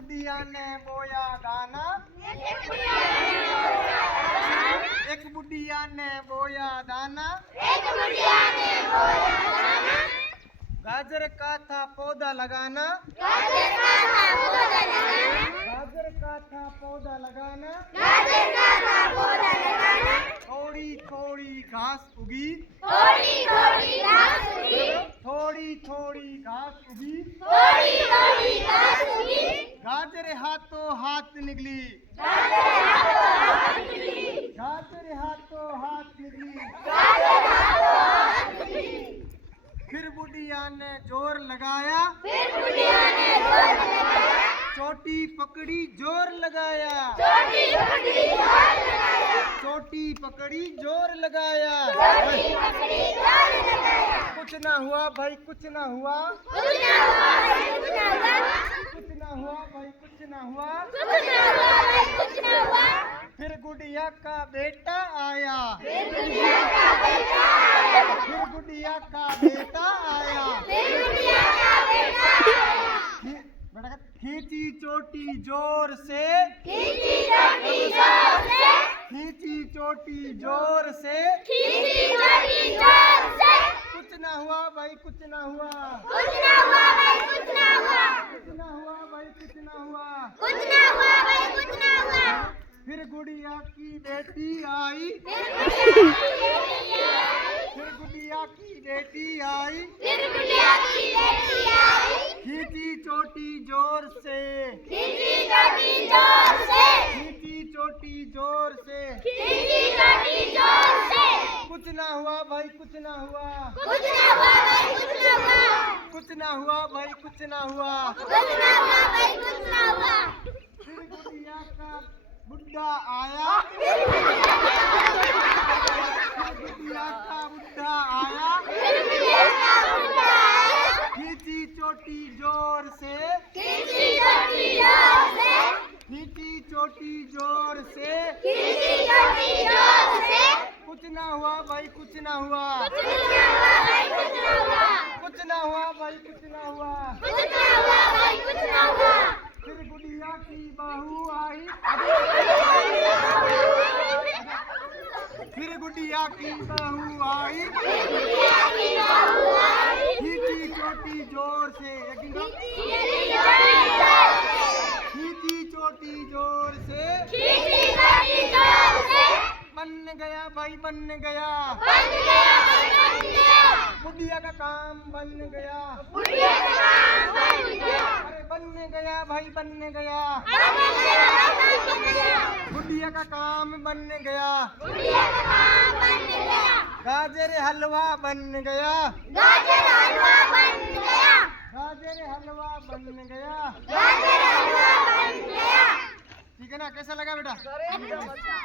बुढ़िया ने बोया दाना, एक बुढ़िया ने बोया दाना, गाजर का था पौधा लगाना, गाजर का था पौधा लगाना, थोड़ी थोड़ी घास उगी, थोड़ी थोड़ी घास उगी, गाजर हाथों हाथ निकली, गाजर हाथों हाथ निकली, फिर बुढ़िया ने जोर लगाया, चोटी पकड़ी जोर लगाया, चोटी पकड़ी जोर लगाया, कुछ ना हुआ भाई कुछ ना हुआ, कुछ ना हुआ भाई कुछ ना हुआ, फिर गुड़िया का बेटा आया, फिर गुड़िया का बेटा आया, खींची चोटी जोर से, खींची चोटी जोर से, कुछ ना हुआ भाई कुछ ना हुआ, कुछ ना हुआ भाई कुछ ना हुआ, फिर गुड़िया की बेटी आई, फिर गुड़िया की बेटी आई, खींची चोटी जोर से, खींची चोटी जोर से, कुछ ना हुआ भाई कुछ ना हुआ, कुछ ना हुआ भाई कुछ ना हुआ, फिर गुड़िया का बुड्ढा आया, गुड़िया का बुड्ढा आया, खींची चोटी जोर से, खींची चोटी जोर से, कुछ ना हुआ भाई कुछ ना हुआ, कुछ ना हुआ भाई कुछ ना हुआ, फिर गुड़िया की बहू आई, फिर गुड़िया की बहू आई, खींची चोटी जोर से, खींची चोटी जोर से, बन गया भाई बन गया, बुढ़िया का काम बन गया, अरे बन गया भाई बन गया, बुढ़िया का काम बन गया, गाजर हलवा बन गया, गाजर हलवा बन गया, ठीक है ना? कैसा लगा बेटा?